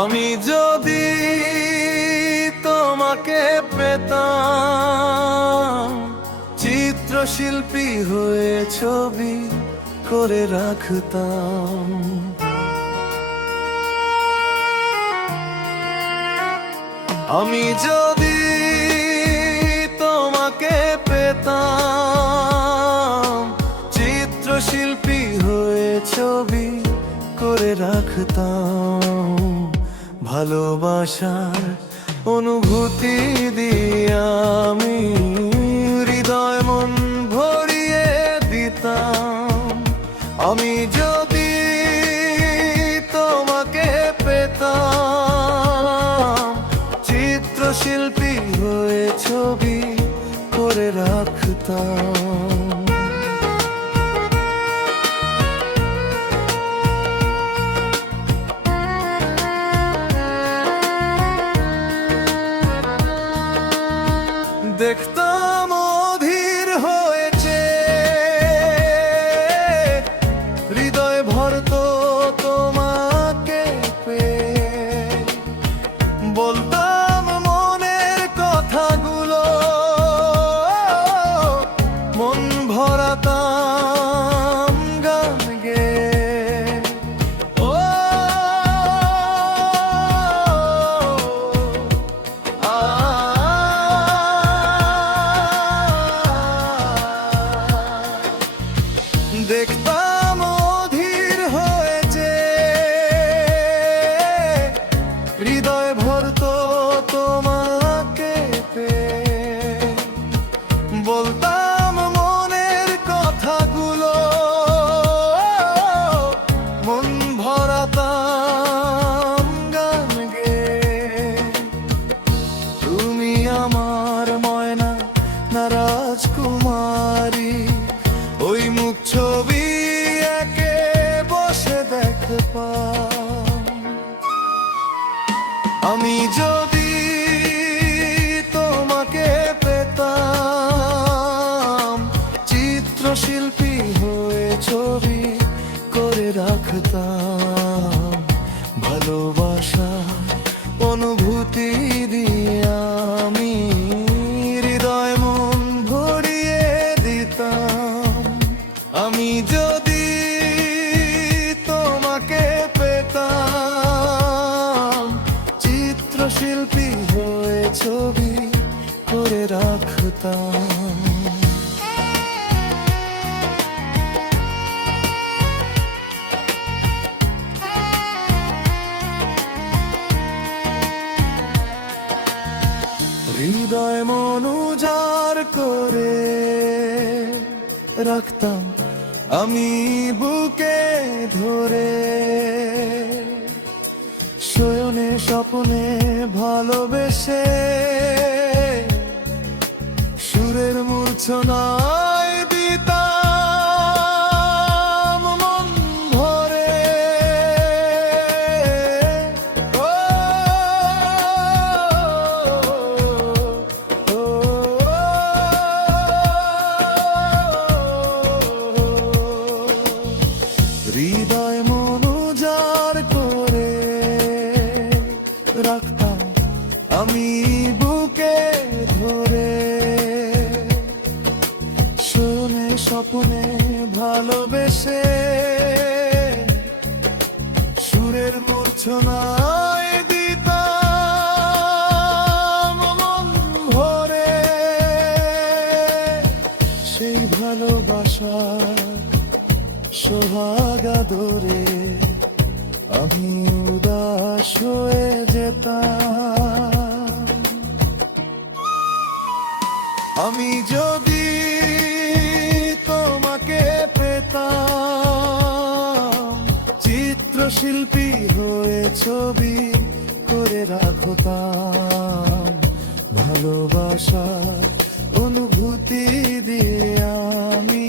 আমি যদি তোমাকে পেতাম, চিত্রশিল্পী হয়ে ছবি করে রাখতাম। আমি যদি তোমাকে পেতাম, চিত্রশিল্পী হয়ে ছবি করে রাখতাম। ভালোবাসার অনুভূতি দিয়ে আমি হৃদয় মন ভরিয়ে দিতাম। আমি যদি তোমাকে পেতাম, চিত্রশিল্পী হয়ে ছবি করে রাখতাম। মনুজার করে রাখতাম আমি বুকে ধরে। শয়নে স্বপ্নে ভালোবেসে সুরের মূর্ছনায় স্বপ্নে ভালোবেসে সুরের মূর্ছনায় দিতাম ভরে। সেই ভালোবাসা সোহাগা ধরে আমি উদাস হয়ে যেতাম। আমি যদি চিত্রশিল্পী হয়ে ছবি করে রাখতাম ভালোবাসা অনুভূতি দিয়ে আমি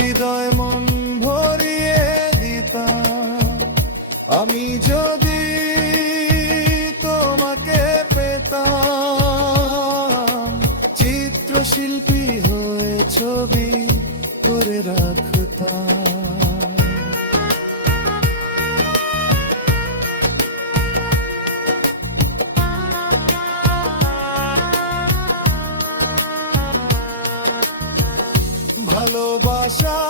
হৃদয় মন ভরিয়ে দিতাম। আমি যদি তোমাকে পেতাম, চিত্রশিল্পী হয়ে ছবি করে রাখতাম। ভালোবাসার